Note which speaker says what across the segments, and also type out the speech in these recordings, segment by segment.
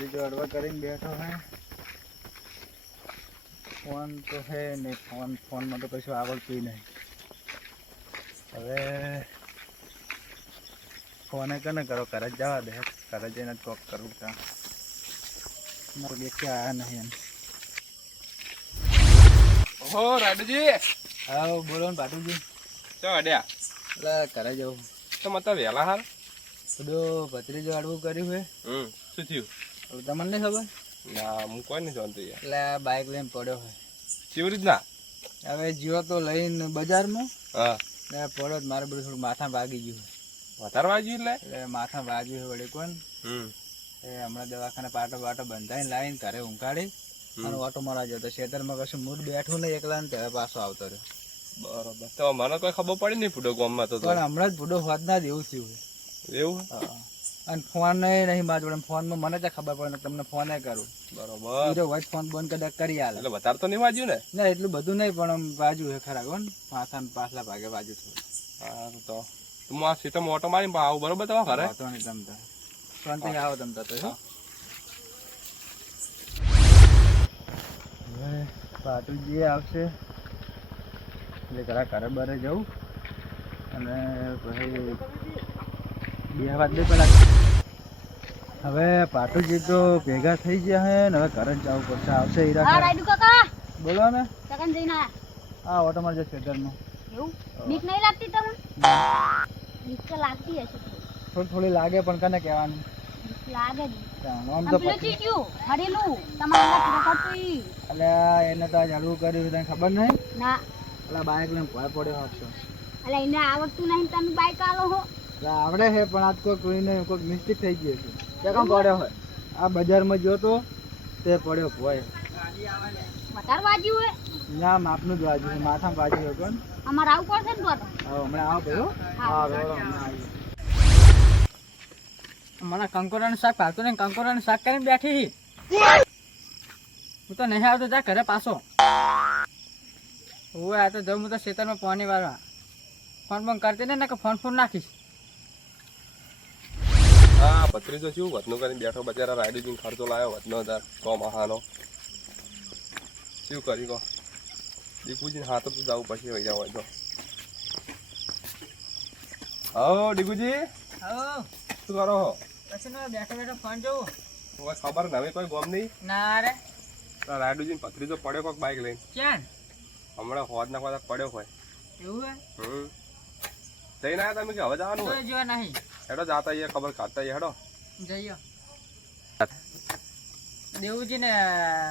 Speaker 1: ભત્રીજો અડવા કરીને બેઠો હે. ફોન તો હે ને ફોન ફોનમાં તો કશું આવડતું નહીં. હવે ફોને કને કરો? કરે જવા દે. કરે જઈને ચોક કરવું ત્યાં મારે બેઠી આવ્યા નહીં એમ.
Speaker 2: ઓહો રાડુજી.
Speaker 1: હા બોલો ને પાટુજી.
Speaker 2: ચો અડ્યા?
Speaker 1: એટલે ઘરે જવું
Speaker 2: તો મતલબ વહેલા હાલ?
Speaker 1: બધું ભત્રીજો અડવું કર્યું હે.
Speaker 2: હમ શું થયું?
Speaker 1: તમને નહીં ખબર?
Speaker 2: ના હું કોઈ નહીં જાણતો યાર.
Speaker 1: એટલે બાઇક લઈને પડ્યો હોય
Speaker 2: કેવી રીતના?
Speaker 1: હવે જીવો તો લઈને બજારમાં.
Speaker 2: હા.
Speaker 1: ને પડ્યો મારે બધું થોડું માથા ભાગી ગયું
Speaker 2: વધારે વાગ્યું એટલે?
Speaker 1: એટલે માથા વાગ્યું વળી કોણ?
Speaker 2: હમ.
Speaker 1: એ હમણાં દવાખાને પાટો પાટો બંધાઈને લાવીને ઘરે ઊંઘાડી અને ઓટો મારા જતો. ખેતરમાં કશું મૂડ બેઠું નહીં એકલા ને ત્યારે પાછો આવતો રહ્યો.
Speaker 2: બરોબર. તો મને કોઈ ખબર પડી નહીં ફૂડો ગામમાં તો તો.
Speaker 1: પણ હમણાં જ ફૂડો હોત ના જ એવું થયું.
Speaker 2: એવું?
Speaker 1: હા. અને ફોન નહીં મારા જોડે ફોનમાં મને જ ખબર પડે તમને ફોને કરું.
Speaker 2: બરોબર.
Speaker 1: જો વોઇસ ફોન બંધ કદાચ કરી આલે.
Speaker 2: એટલે વધારે તો નહીં વાજ્યું ને?
Speaker 1: ના એટલું બધું નહીં પણ વાજ્યું બાજુ હે ખરા કોણ ને પાછલા ભાગે વાજ્યું થોડું
Speaker 2: સારું તો. તો હું આ સીટમાં ઓટો મારી પાછું આવું બરોબર તમારા ખરે
Speaker 1: વાંધો નહીં તમતા. શાંતિથી આવો તમતા તો પાટુજી આવશે. એટલે કરા ઘરે બરે જવું. અને પછી બે વાત બે પેલા હવે પાટુજી તો ભેગા થઈ ગયા હે ને હવે કરંટ જવું પડશે. આવશે હીરા બોલો ને.
Speaker 3: સગન જઈને
Speaker 1: આ ઓટો મારજો ખેતરનો.
Speaker 3: એવું? બીક નહીં લાગતી તમને? બીક તો લાગતી હશે.
Speaker 1: થોડી થોડી લાગે પણ કને કહેવાનું?
Speaker 3: લાગે જ.
Speaker 1: આમ તો
Speaker 3: હરેલું. તમારા
Speaker 1: એને તો આજ કર્યું તને ખબર નહીં?
Speaker 3: ના.
Speaker 1: એટલે બાઈક લઈને ભય પડ્યો હતો
Speaker 3: એટલે એને આવડતું નહીં તમે બાઈક આલો હો.
Speaker 1: આવડે છે પણ આજ કોઈ કોઈને કોઈક મિસ્ટેક થઈ ગઈ છે તે કામ પડ્યો હોય? આ બજારમાં જોતો તે પડ્યો
Speaker 3: વધારે હોય?
Speaker 1: ના માપનું જ વાજ્યું છે માથામાં વાજ્યું હોય કોણ
Speaker 3: અમારે આવું પડશે ને તો
Speaker 1: હા હમણાં આવો પેલો
Speaker 3: હા.
Speaker 1: હમણાં મને કંકોરાનું શાક ભાવતું નહીં કંકોરાનું શાક કરીને બેઠી હું. તો નહીં આવતો જા ઘરે પાછો. હું આ તો જઉં હું તો ખેતરમાં પાણી વાળવા. ફોન ફોન કરતી નહીં ને કે ફોન ફોન નાખીશ.
Speaker 2: હા ભત્રીજો શું? વતનું કરીને બેઠો બચારા રાયડુજી ખર્ચો લાવ્યો. વતનો તાર સો મહાનો. શું કરી કહો? દીકુજી હાથ તો જવું પછી વહી જવા તો. હો દીકુજી.
Speaker 1: હો
Speaker 2: શું કરો હો?
Speaker 1: પછી ને બેઠો બેઠો ફોન
Speaker 2: કોઈ ખબર નવી કોઈ ગોમ નહીં?
Speaker 1: ના રે.
Speaker 2: તો રાયડુજી ભત્રીજો પડ્યો કોક બાઈક લઈને?
Speaker 1: ક્યાં?
Speaker 2: હમણાં હોદ ના હોદ પડ્યો હોય.
Speaker 1: એવું હે?
Speaker 2: હમ. જઈને આવ્યા તમે કે હવે જવાનું હોય?
Speaker 1: જો નહીં.
Speaker 2: હેડો જાતા આઈએ ખબર કાઢતા આઈએ હેડો.
Speaker 1: જઈયો દેવુજી ને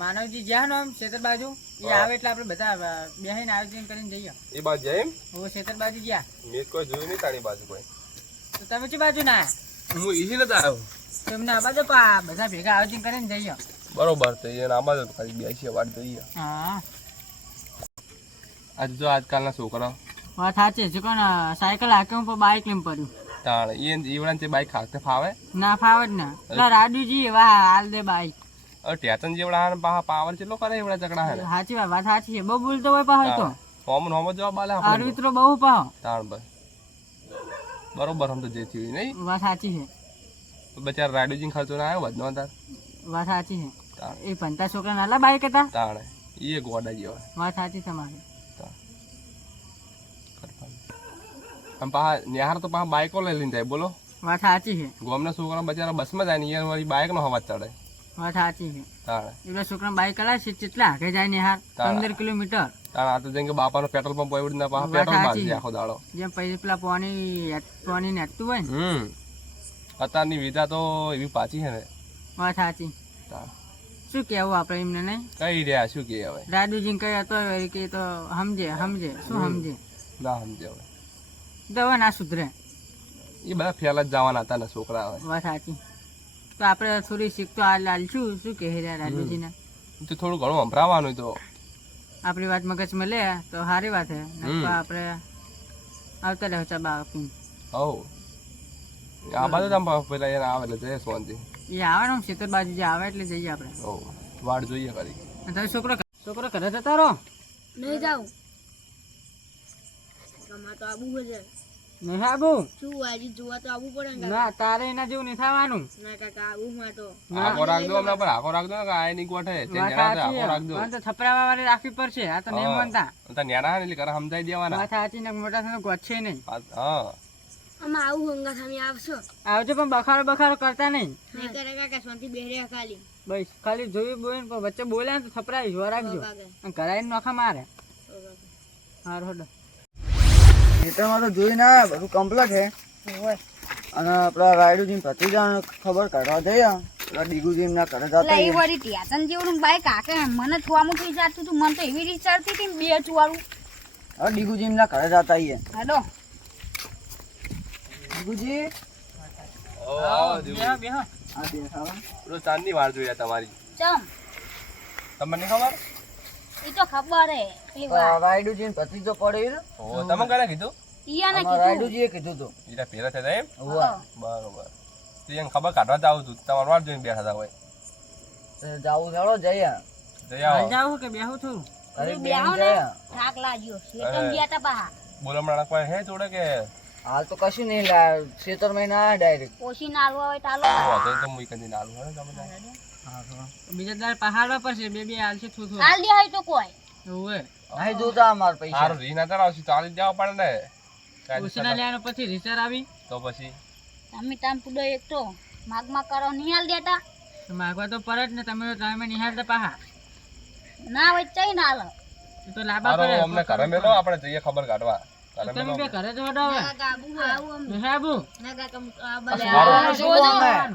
Speaker 1: માનવજી જ્યાં ને શેતર બાજુ એ આવે એટલે આપણે બધા બેહીને આયોજન કરીને જઈએ.
Speaker 2: એ બાજુ જઈએ
Speaker 1: હું શેતર બાજુ ગયા
Speaker 2: મેં કોઈ જોયું નહીં તારી બાજુ કોઈ.
Speaker 1: તો તમે ચી બાજુ ના
Speaker 2: હું ઈ નતો આવ્યો.
Speaker 1: તમને આ બાજુ બધા ભેગા આયોજન કરીને જઈએ.
Speaker 2: બરોબર તો એને આ બાજુ ખાલી બેસી વાત જઈએ
Speaker 1: હા.
Speaker 2: આજ જો આજકાલના છોકરા
Speaker 1: વાત સાચી છે કોણ સાયકલ હાકે હું બાઇક લઈને પડ્યું.
Speaker 2: તાણ એ ઈવડાને તે બાઈક ખાતે ફાવે?
Speaker 1: ના ફાવે જ ને. રાડુજી વાહ હાલ દે બાઈક.
Speaker 2: અ ટેચન જેવડા હાને પાહા પાવર કેટલો કરે એવડા ચકડા હે
Speaker 1: સાચી વાત વાત સાચી છે. બહુ બોલતો હોય પાછો તો.
Speaker 2: હોમ હોમ જવાબ આલે
Speaker 1: આ મિત્રો બહુ પાહો.
Speaker 2: તાણ બસ. બરોબર હમ તો જે થયું નહીં?
Speaker 1: વાત સાચી છે.
Speaker 2: તો બચાર રાડુજી ખર્ચો ના આવ્યો વધનો તાર
Speaker 1: વાત સાચી છે. એ પંતા છોકરા નાલા બાઈક હતા?
Speaker 2: તાણ એ ગોડા જેવા.
Speaker 1: વાત સાચી તમારી.
Speaker 2: નિહાર તો પાહા બાઈકો લઈ લઈને જાય બોલો.
Speaker 1: વાત સાચી છે.
Speaker 2: ગોમના છોકરા બચારા બસમાં જાય ને યાર મારી બાઈક નો હવા ચડે.
Speaker 1: વાત સાચી છે. એટલે છોકરા બાઈક કલાય છે કેટલા કે જાય ને હાર પંદર કિલોમીટર.
Speaker 2: તારા આ તો જેમ કે બાપાનો પેટ્રોલ પંપ હોય ને
Speaker 1: ના
Speaker 2: પેટ્રોલ
Speaker 1: સાચી.
Speaker 2: આખો દાડો.
Speaker 1: જેમ પૈસા પેલા પાણી પાણી નેટતું હોય ને.
Speaker 2: અત્યારની વિધા તો એવી પાછી છે ને.
Speaker 1: વાત સાચી. શું કેવું આપણે એમને નહીં?
Speaker 2: કઈ રહ્યા શું કે હવે?
Speaker 1: દાદુજી કઈ હતો કે તો સમજે સમજે. શું સમજે?
Speaker 2: ના સમજે હવે.
Speaker 1: દવા ના સુધરે.
Speaker 2: એ બધા ફેલ જ જવાના હતા ને છોકરા હવે.
Speaker 1: વાત સાચી. તો આપણે થોડી શીખતો આ લાલશું શું કહે રહ્યા દાદુજીને
Speaker 2: તો થોડું ઘણું સંભળાવવાનું તો.
Speaker 1: આપણી વાત મગજમાં લે તો સારી વાત હે. નહીં તો આપણે આવતા રહો ચા બાપી.
Speaker 2: હવ. આ બાજુ જ આમ પેલા એને આવે એટલે જઈએ શાંતિ
Speaker 1: એ આવે ને આમ બાજુ જે આવે એટલે જઈએ આપણે.
Speaker 2: હવ. વાડ જોઈએ કરી
Speaker 1: તારો છોકરો છોકરો ઘરે જતા રહો?
Speaker 3: નહીં જાઉં. તમારે તો આબુ છે.
Speaker 4: નેહાબુ
Speaker 3: શું આજે જોવા તો આવવું પડે ને
Speaker 4: ના તારે એના જેવું નહીં થવાનું.
Speaker 3: ના કાકા આવું માટો
Speaker 2: આખો રાખજો હમણાં પણ આખો રાખજો ને કે આ એની ગોઠે. છે આખો. રાખજો
Speaker 4: મને તો છપરાવા વાળી રાખવી પડશે. આ તો નહીં માનતા.
Speaker 2: તો ન્યાણા ને એટલે ઘરે સમજાઈ દેવાના.
Speaker 4: માથા આચી ને મોટા થઈને ગોઠશે નહીં.
Speaker 2: હા.
Speaker 3: આમાં આવું હંગા સામે આવશો.
Speaker 4: આવજો પણ બખારો બખારો કરતા નહીં.
Speaker 3: નહીં કરે કાકા શાંતિ બેહરે ખાલી.
Speaker 4: બસ ખાલી જોઈ બોલીને વચ્ચે બોલે ને તો થપરાવી જોવા રાખજો. કરાવીને નોખા મારે. હાર હોડો
Speaker 1: ખેતરમાં તો જોઈ ના બધું કમ્પ્લીટ છે અને આપણા રાયડુજી ભત્રીજાને ખબર કાઢવા જઈએ. પેલા ડીગુજી ના ઘરે જતા
Speaker 3: એ વળી ટેશન જેવડું બાઈક આકે મને થોડું થઈ જતું હતું મને તો એવી રીત ચાલતી હતી બે ચુવાળું
Speaker 1: હવે ડીગુજી ના ઘરે જતા આવીએ
Speaker 3: હેલો.
Speaker 1: ડીગુજી?
Speaker 2: ઓ, આવો જેવું.
Speaker 4: બેહો બેહો.
Speaker 1: આ બેઠા
Speaker 2: પેલો ચાંદની વાર જોઈએ તમારી.
Speaker 3: ચમ.
Speaker 2: તમને ખબર?
Speaker 3: તો ખબર હે પેલી વાત.
Speaker 1: રાયડુજી ભત્રીજો પડે
Speaker 2: ઓ તમે કરે કીધું?
Speaker 3: ઈયાને કીધું.
Speaker 1: રાયડુજીએ કીધું તો.
Speaker 2: ઈરા પેરા થતા એમ?
Speaker 1: હોવે.
Speaker 2: બરોબર. તે ખબર કાઢવા જાવ તું તમારું વાર જોઈને બેઠા હતા હોય.
Speaker 1: તો જાવું ચાલો
Speaker 4: હાલ
Speaker 2: આવો.
Speaker 4: જાવું કે બેહું છું?
Speaker 1: અરે
Speaker 3: બેહું ને. થાક લાગ્યો. શેતમ ગયા તા બા.
Speaker 2: બોલો હમણાં કોઈ હે જોડે કે?
Speaker 1: હાલ તો કશું નહીં લાય શેતર મહિના ડાયરેક્ટ.
Speaker 3: ઓછી નાલવા હોય તાલો
Speaker 2: વાંધો તો મુઈ કદી નાલવા હોય ને તમે.
Speaker 4: બીજા દાડ પહાડવા બે બે
Speaker 3: હાલ દે હોય તો કોઈ.
Speaker 4: ઓવે
Speaker 1: નહીં જોતા અમાર પૈસા.
Speaker 2: સારું રી ના આવશે ચાલી જવા પડે ને. કાંઈ
Speaker 4: લેવાનો પછી રિચાર આવી.
Speaker 2: તો પછી?
Speaker 3: તમે તામ પુડો એક તો. માગ માગ કરો નહીં દેતા.
Speaker 4: માગવા તો પરત ને તમે તો ટાઈમે નિહાળતા પાહા.
Speaker 3: ના હોય ચઈ ના હાલ.
Speaker 4: એ તો લાબા પડે.
Speaker 2: અમને ઘરે મેલો આપણે જઈએ ખબર કાઢવા.
Speaker 4: તમે બે ઘરે જ વડો હવે નિહાબુ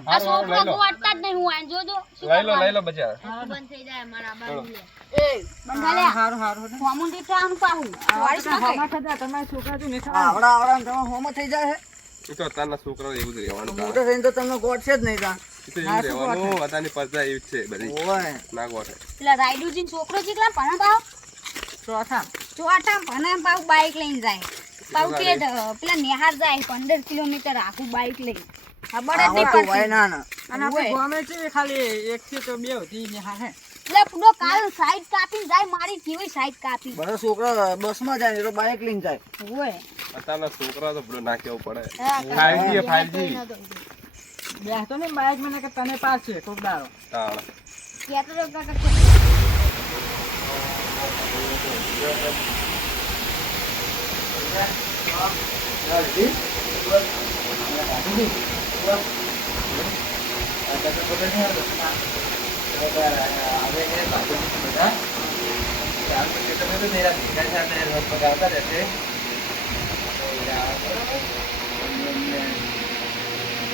Speaker 3: આ છોકરો
Speaker 2: લઈ લો.
Speaker 3: જ નહીં હું આને જોજો.
Speaker 2: લઈ લો લઈ લો બચાર
Speaker 3: બંધ થઈ જાય મારા બાજુ એ બંધાલ્યા
Speaker 4: હારું હારું
Speaker 3: ફોર્મું દીઠાનું પાહું વાળીશ ના ખાય.
Speaker 4: તમારા છોકરા તો નહીં
Speaker 1: આવડા આવડા તમે હોમો થઈ જાય છે
Speaker 2: તો અત્યારના છોકરાઓ એવું જ રહેવાનું
Speaker 1: મોટો થઈને તો તમને ગોઠશે જ નહીં
Speaker 2: તા રહેવાનું. અત્યારની પ્રજા એવી છે બધી. ના ગોઠે.
Speaker 3: પેલા રાયડુજી છોકરો જેટલા
Speaker 4: ચોથા
Speaker 3: ચોથા ભણે પાઉ બાઈક લઈને જાય. પાઉ કે પેલા નિહાર જાય પંદર કિલોમીટર આખું બાઈક લઈ. ખબર જ નહીં પડતી.
Speaker 1: ના ના
Speaker 4: અને આપણે ગમે છે ખાલી એક થી તો બે હતી નિહાર હે.
Speaker 3: એટલે પૂરો કાલ સાઈડ કાપીને જાય મારી કેવી સાઈડ કાપી?
Speaker 1: બસ છોકરા બસમાં જાય તો બાઇક લઈને જાય.
Speaker 3: હોય
Speaker 2: અત્યારના છોકરા તો બધું ના કેવું પડે.
Speaker 3: હા,
Speaker 2: ફાઈવ જી
Speaker 3: કાકા,
Speaker 2: જી
Speaker 3: નતો
Speaker 4: બેસતો ને બાઈક મને કે તને પાસ છે કોક
Speaker 2: હા.
Speaker 3: કેતો તો કાકા કે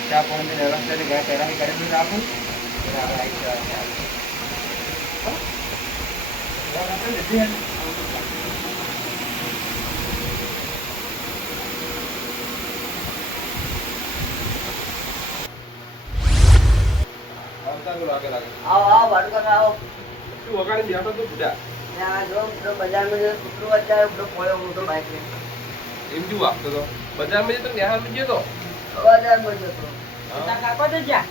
Speaker 1: ચા પાણી વ્યવસ્થા ઘરે તૈયારી કરી રાખું
Speaker 2: આવતા
Speaker 1: ભાડું આવો
Speaker 2: શું વગાડી બેઠો તો બુડા
Speaker 1: ત્યાં જો પેલો બજારમાં જે કૂતરું અત્યારે પેલો પોયો મોટો બાઇક લઈને
Speaker 2: એમ જુ આપતો તો બજારમાં જતો નેહાલ ગયો તો
Speaker 1: બજારમાં જતો
Speaker 4: કાકા તો જા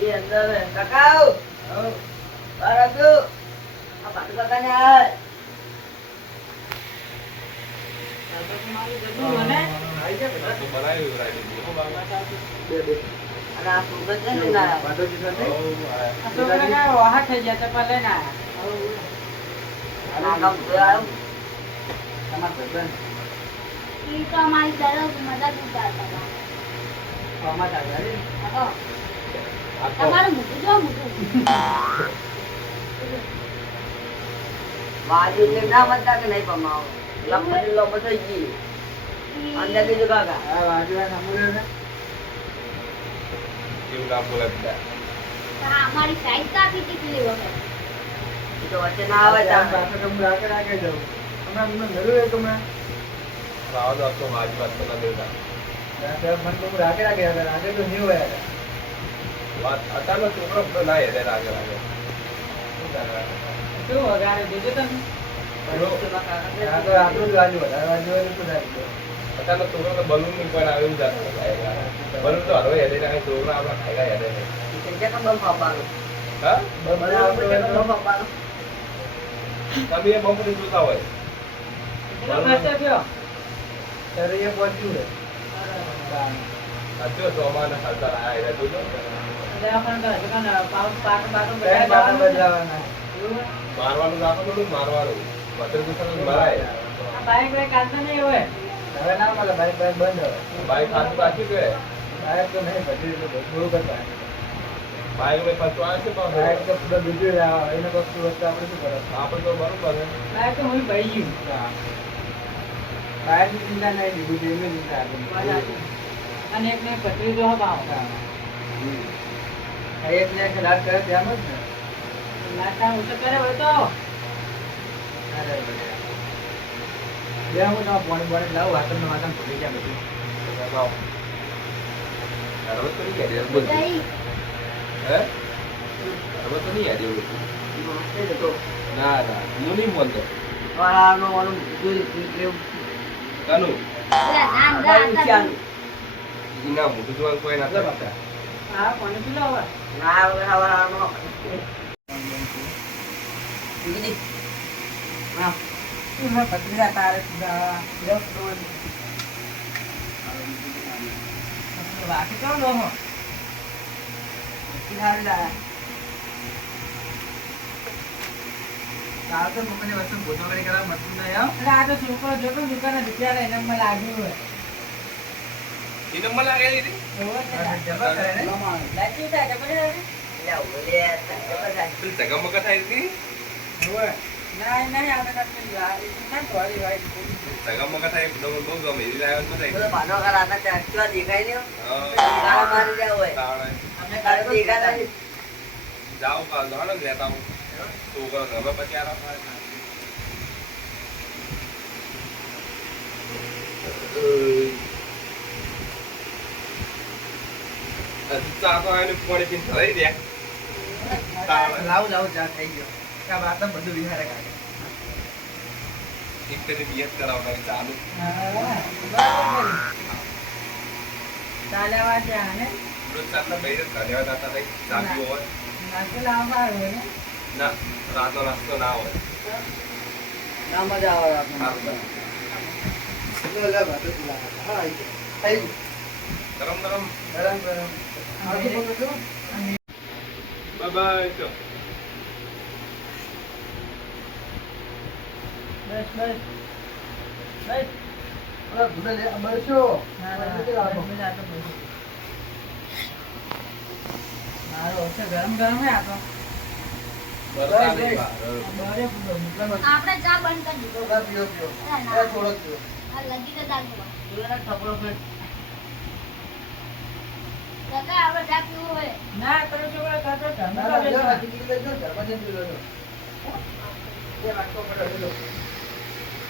Speaker 1: એ અંદર કાકા આવ આવજો. આ ભાડું કાકાને આ
Speaker 2: તો બનાવ્યું રાઈડ હો બાબા
Speaker 1: બે બે. અને આ ને
Speaker 4: છોકરા
Speaker 1: વાજી બનતા કે નહીં પમાવો. લોબો થઈ ગઈ. અંદર બીજું કાકા.
Speaker 2: એવું ના બોલે બધા
Speaker 3: હા, અમારી સાઈડ કાપી પેલી વખત
Speaker 1: એ તો વચ્ચે ના આવે તમે
Speaker 2: આવો તો આપતો મારી વાત તો ના દેતા વાત અત્યારનો છોકરો બધો ના હેડે રાખે રાખે
Speaker 4: શું વગાડે દેજો તમે
Speaker 2: અત્યારનો છોકરો તો બલૂનની પણ આવે એવું બલૂન તો હરવે હેડે ના છોકરો આપણા ખાયલા હેડે
Speaker 1: બમ?
Speaker 2: તમે ની જોતા હોય. આ જોજો. મારવાનું રાખો થોડું મારવાનું. ગુસ્સાનું મરાય.
Speaker 4: આ બાઈક વાઈક નહીં હોય.
Speaker 1: હવે ના મળે બાઈક બાઈક બંધ હવે.
Speaker 2: બાઈક હાથું રાખ્યું કે
Speaker 1: બાઈક તો નહીં બધી થોડું કરતા
Speaker 2: બાઈક મેં ખર્ચો છે પણ
Speaker 1: બાઈક તો પૂરો બીજું લાવવા એને વસ્તુ વસ્તુ આપણે શું કરે
Speaker 2: આપણે તો બરોબર છે.
Speaker 4: બાઈક તો હું ભાઈ ગયું.
Speaker 1: બાઈકની ચિંતા નહીં બીજું તો એમની ચિંતા
Speaker 4: અને એક ને એક પથરી જો
Speaker 1: એક ને એક રાત કરે તેમ જ ને?
Speaker 4: ઓછો કરે હોય તો.
Speaker 1: અરે બે હું તમારે પાણી પાણી લાવું વાસણ વાસણ ભૂલી ગયા બધું.
Speaker 2: હરવત તો નહીં હે? હરવત તો નહીં યાદ એવું ના ના હું નહીં બોલતો.
Speaker 3: આનો રાત હતા.
Speaker 2: એના મોઢું જોવાનું કોઈ ના થાય.
Speaker 4: હા પાણી પી લો હવે
Speaker 1: તારે
Speaker 4: બાકી તો લો હો.
Speaker 1: તાર તો મમ્મીની વસ્તુ ગોઠવણી કરવા મતલબ નહીં આવ
Speaker 4: એટલે આ તો છોકરો જોતો ને દુકાને રૂપિયા મને લાગ્યું હોય
Speaker 2: એ નંબર લાગે
Speaker 1: ને
Speaker 4: થાય તો લાગે.
Speaker 2: પેલી ચગામગા થાય છે કે?
Speaker 4: હોય. ના એ નહીં આપણે નથી આ એ ના ધોળી હોય.
Speaker 2: ચગામગા થાય બહુ બહુ ગમે એ લાવ્યો તો થાય
Speaker 5: બધો ભાનો ઘર આના ત્યાં એકલા દેખાય ને
Speaker 2: હા.
Speaker 5: તાળા મારી જાય હોય
Speaker 2: તાવડે.
Speaker 4: અમને
Speaker 5: તારે
Speaker 4: કાઢો
Speaker 5: દેખાતા નહીં.
Speaker 2: જાઓ કાલ દોડો ને લેતા આવું છોકરો ગમે પછી આરામ થાય. હજુ ચા તો આવીને પાણી પીને ધરાઈ દે તાવડે.
Speaker 1: લાવું લાવું ચા થઈ ગયો આ વાત બધું વિહારે કાઢે.
Speaker 2: એક કરી બિયત કરાવતા ચાલુ.
Speaker 4: હા, બરાબર. ચાલ્યા ત્યાં ને?
Speaker 2: ચાલતા ભાઈ ધન્યવાદ હતા નહીં ચાલ્યું હોય
Speaker 4: નાસ્તો લાવવા આવ્યો ને?
Speaker 2: ના રાતો નાસ્તો ના હોય.
Speaker 5: ના મજા આવે આપણને.
Speaker 1: લો, લો, ભાતો ચૂલા પર. હા, આઈ
Speaker 2: ગરમ ગરમ.
Speaker 1: ગરમ ગરમ. આવતું બોલો છો?
Speaker 2: બાય બાય
Speaker 4: બસ બસ બસ
Speaker 1: ઓલા ભૂલે લે,
Speaker 4: તો મારો હશે ગરમ ગરમ હે આ તો.
Speaker 3: આપણે ચા બંધ કરી દીધો.
Speaker 1: પીઓ, પીઓ. થોડોક પીઓ.
Speaker 3: આ લગી તો
Speaker 4: ફેટ ના કરો
Speaker 2: છે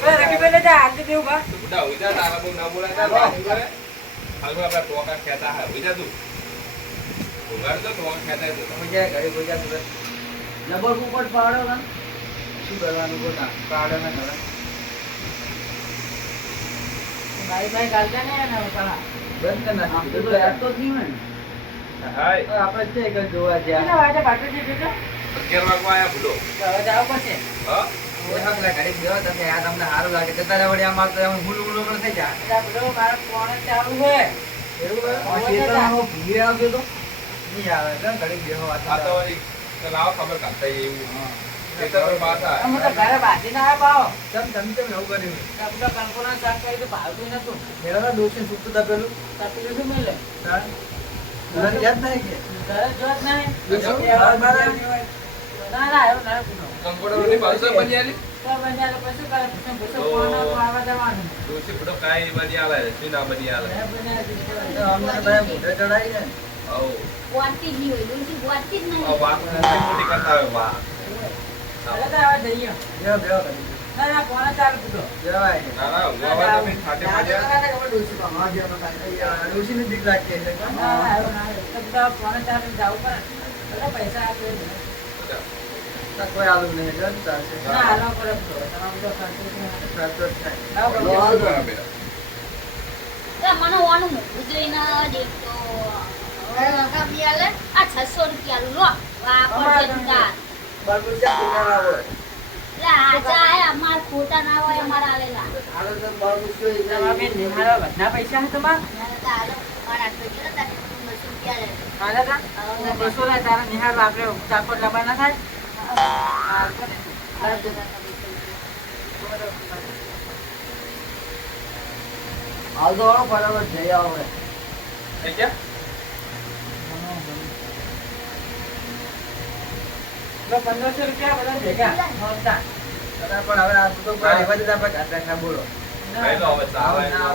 Speaker 2: જા, જા,
Speaker 4: જા,
Speaker 2: જા
Speaker 1: ઘરે.
Speaker 5: જબર પોપટ પાડો ને.
Speaker 1: શું કરવાનું ના. નાખી
Speaker 5: તો. યાદ તો નહીં હોય.
Speaker 2: હાય.
Speaker 1: આપણે છે કે જોવા જ્યાં.
Speaker 4: પાટો છે
Speaker 2: વાગવા આયા બુઢો.
Speaker 4: હવે જાવું પડશે.
Speaker 2: હા?
Speaker 4: આવ્યા
Speaker 1: ડોશી સૂકતું તા પેલું
Speaker 4: મળે?
Speaker 1: યાદ નહીં કે.
Speaker 4: ના ના એવું ના પૂછો.
Speaker 2: કંકોડો રોટી પાછો બની આલી?
Speaker 4: તો પછી આ લોકો શું કરે? પૂછો, પૂછો, ફોન આવવા જવાનું.
Speaker 2: ડોશી બુઢો કાંઈ બની આલે, શું ના બની આલે.
Speaker 4: ઘરે બનાવી દીધું.
Speaker 1: તો અમને બધા મોઢે ચડાઈ ને
Speaker 2: હઉ.
Speaker 3: બોલતી જ હોય ડોશી બોલતી જ નહીં
Speaker 2: વાત મોટી કરતા હોય
Speaker 4: તો જઈએ. ના ના
Speaker 1: જવાય ને.
Speaker 2: ના તમે પાડ્યા
Speaker 4: ના જવું પડે પૈસા આપે
Speaker 1: કોઈ આલુ નહીં જો ને
Speaker 4: ના હાલવા પડે તો તમારો બધો ખર્ચો છે.
Speaker 1: ખર્ચો જ થાય.
Speaker 5: લો.
Speaker 4: પૈસા.
Speaker 2: બરાબર.
Speaker 3: એટલે મને ઓનું મોઢું જોઈને જ એક તો હવે વખા બી આલે. આ 600 રૂપિયાનું લો. વાપરજે તું તાર.
Speaker 1: છે, કોના હોય?
Speaker 3: આચા આયા, અમાર ખોટા ના હોય અમારા
Speaker 4: નિહાળવા બધા પૈસા છે તમારા?
Speaker 3: મને તો આલો. મારા હાથમાં ગયો ને તારે તું 200 રૂપિયા લે.
Speaker 4: હાલે તા? હું બસો તારા નિહાળવા આપડે ચાકોર લાવવાના થાય?
Speaker 5: વાળો જઈ આવો
Speaker 4: 1500 રૂપિયા બધા ભેગા.
Speaker 1: પણ હવે આ તો રહેવા દીધા આપણે ઘાટા ના બોલો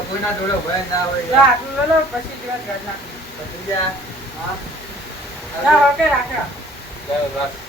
Speaker 1: કોઈના જોડે હોય ના હોય
Speaker 4: આટલું લો લો, પછી દિવસ ઘર નાખી.
Speaker 1: પછી. હા.
Speaker 2: ચાલો, રાખ.